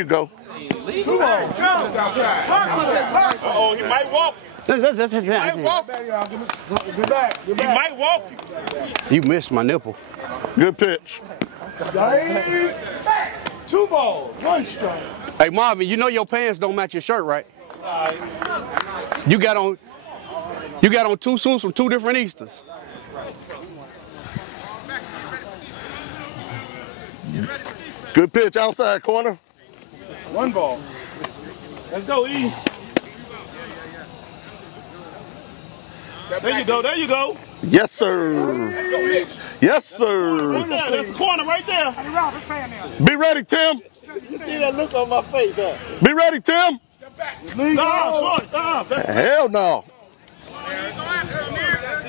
you go. Oh, he might walk. He might walk. He might walk. You missed my nipple. Good pitch. 2 balls, 1 strike. Hey Marvin, you know your pants don't match your shirt, right? You got on 2 suits from 2 different Easters. Good pitch outside corner. 1 ball. Let's go, E. There you go, there you go. Yes, sir. Yes, sir. Right there, that's the corner right there. Be ready, Tim. You see that look on my face, huh? Be ready, Tim. Short. Hell no.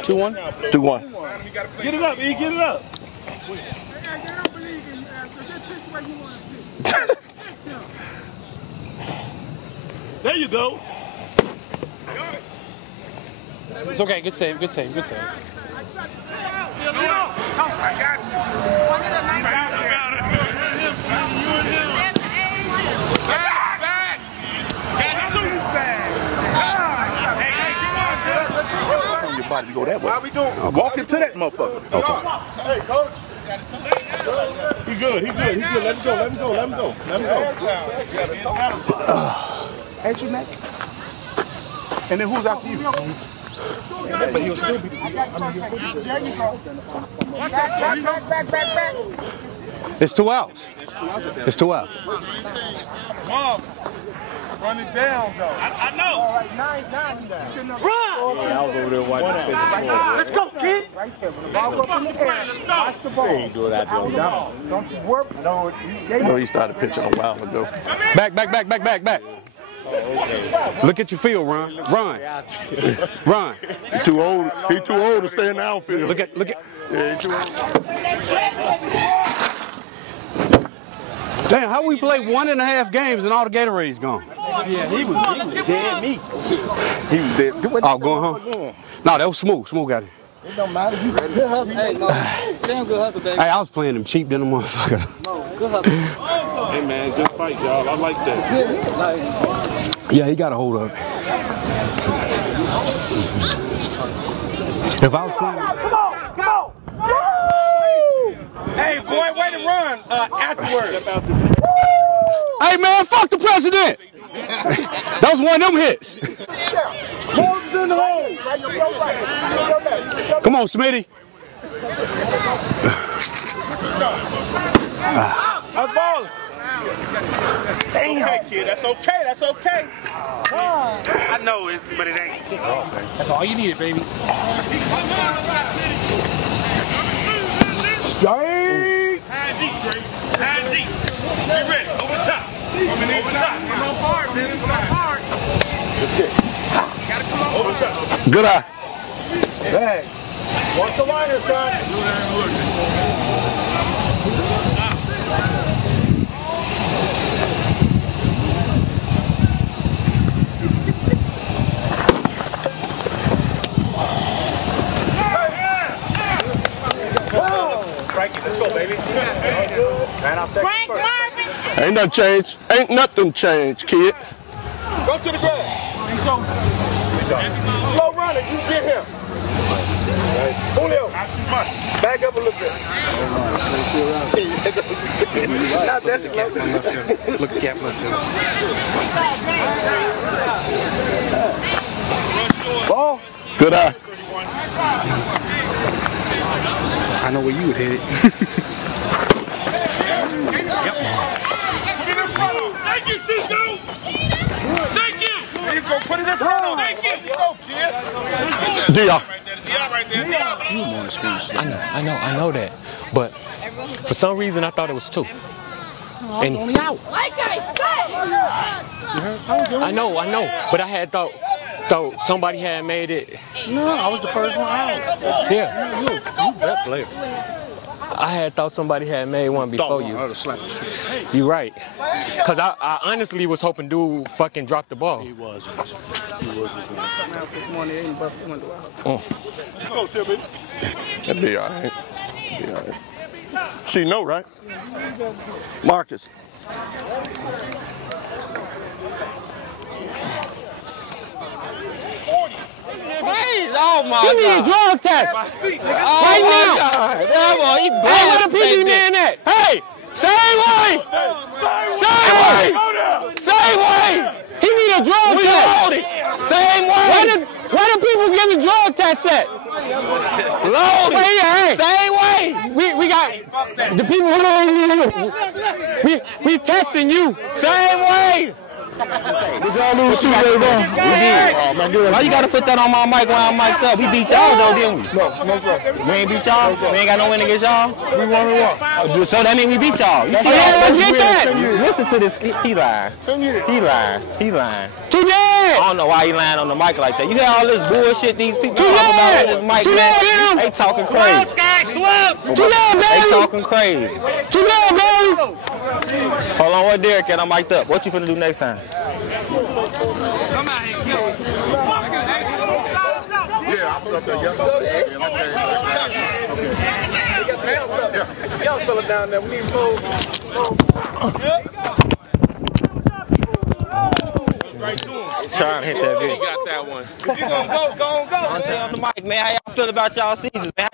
2-1? 2-1. Get it up, E, get it up. There you go. It's okay, good save, good save, good save. I got you. Back. Get it to On your body to go that way. How we doing? Walk into that motherfucker. Okay. Hey, coach. He good. Let him go. Ain't you next? And then who's after you? But he'll still be the There you go. Back. It's 2 outs. It's 2 outs. Mom, run it down, though. I know. All right, 9 down. Run! I was over there watching the second floor. Let's go, kid. Right there. When the ball goes in the air, watch the ball. They ain't do it out there. Don't you work. No, he started pitching a while ago. Back. Look at your field, Ron. Run. He too old to stay in the outfield. Look at. Yeah, he too old. Damn, how we play 1.5 games and all the Gatorade's gone? Yeah, he was dead meat. He was dead. Oh, going home? No, that was Smooth. Smooth got it. It don't matter. Good hustle. Hey, no. Damn good hustle, baby. Hey, I was playing them cheap than a motherfucker. No, good hustle. Hey, man, good fight, y'all. I like that. Yeah, he got a hold of it. If I was playing... Come on. Hey, boy, way to run afterwards. Hey, man, fuck the president! That was one of them hits. Come on, Smitty. I'm balling. That's okay, kid. That's okay. I know it's, but it ain't. That's all you needed, baby. Hand deep. Be ready. Over the top. Come on hard, man. It's not hard. Gotta come on. Over the top. Good eye. Hey. Watch the liner, son. Frankie, let's go, baby. Man, I'll say Frank Marvin. Ain't nothing changed. Ain't nothing changed, kid. Go to the ground. Slow running, you get him. Julio, back up a little bit. Not that slow. Look at my Ball. Good eye. I know where you would hit it. Thank you, Chico. Thank you. There you go. Put it in front of him. Thank you. You go, kid. DR. Right there. I know that. But for some reason, I thought it was 2. And Like I said. I know. But I had thought somebody had made it. No, I was the first one out. Yeah. You that player. I had thought somebody had made one before you. You right. Because I honestly was hoping dude fucking dropped the ball. He wasn't. Let's go, Sylvie. That'd be all right. She know, right? Marcus. Oh my You need a drug test. Right now. That boy, he Hey, where the PD man at? Hey, same way. Same way. Same way. He need a drug We test. loaded. Same way. Where the people getting the drug test at? Loaded. Hey. Same way. We got the people we testing you. Same way. Did y'all lose 2 days on? We did. Oh, man, good. Why you gotta put that on my mic when I'm mic'd up? We beat y'all though, didn't we? No, sir. We ain't beat y'all? We ain't got no win against y'all? We won and won. So that means we beat y'all. You see let's get that. Listen to this. He lying. 10 years. He lying. He lying. Today. I don't know why he lying on the mic like that. You hear all this bullshit these people talking about on this mic, man? They talking crazy. They talking crazy. Today, baby. Hold on, what Derek at? I'm mic'd up. What you finna do next time? Yeah, I was up there yesterday. Young fella down there, we need smoke. Trying to hit that bitch. Got that one. If you gonna go. I'm telling the mic, man, how y'all feel about y'all seasons, man?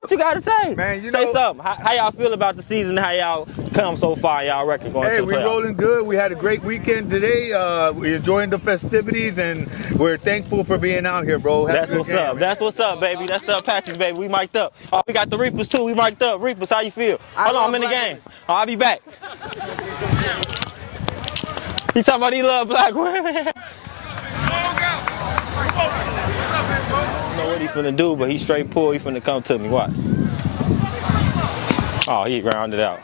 What you gotta say? Man, you say know, something. How y'all feel about the season? How y'all come so far? Y'all record going to the we're playoffs? rolling good. We had a great weekend today. We're enjoying the festivities, and we're thankful for being out here, bro. That's what's up. That's what's up, baby. That's the Apaches, baby. We mic'd up. Oh, we got the Reapers too. We mic'd up. Reapers, how you feel? Hold on, I'm in the game. Oh, I'll be back. He talking about he love black women. I don't know what he finna do, but he straight pull. He finna come to me. Watch. Oh, he rounded out.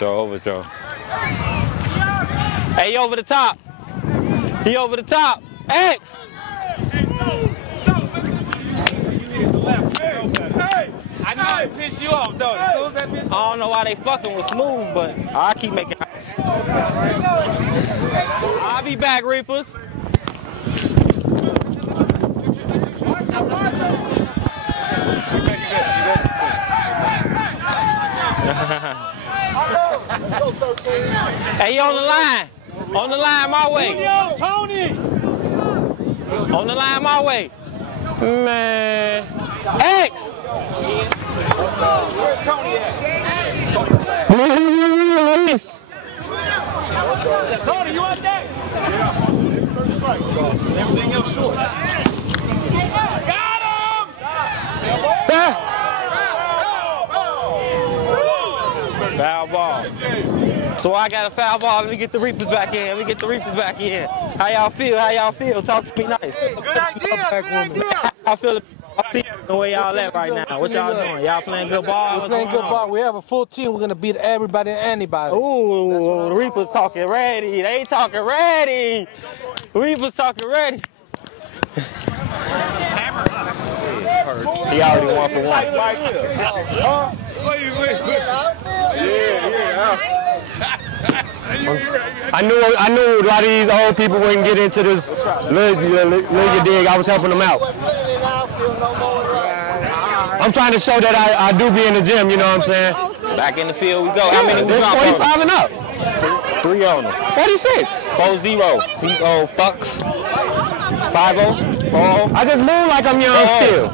Overthrow. Hey, he over the top. He over the top. X. I know it pissed you off, though. As soon as that bitch... I don't know why they fucking with Smooth, but I keep making house. I'll be back, Reapers. Hey, you on the line. On the line my way. Tony! On the line my way. Man. X! Where's Tony at? Tony, you out there? Everything else short. Got him! Foul ball. So I got a foul ball. Let me get the Reapers back in. How y'all feel? Talk to me nice. Good idea. How y'all feel the way y'all at right now? What y'all doing? Y'all playing good ball? We're playing good ball. We have a full team. We're going to beat everybody and anybody. Ooh, the Reapers talking ready. They talking ready. Reapers talking ready. He already 1 for 1. I knew a lot of these old people wouldn't get into this little dig. I was helping them out. I'm trying to show that I do be in the gym, you know what I'm saying? Back in the field we go. How many we got? 45 and up. 3 on them. 46. 4-0. These old fucks. 5-0. 4-0. I just move like I'm young still.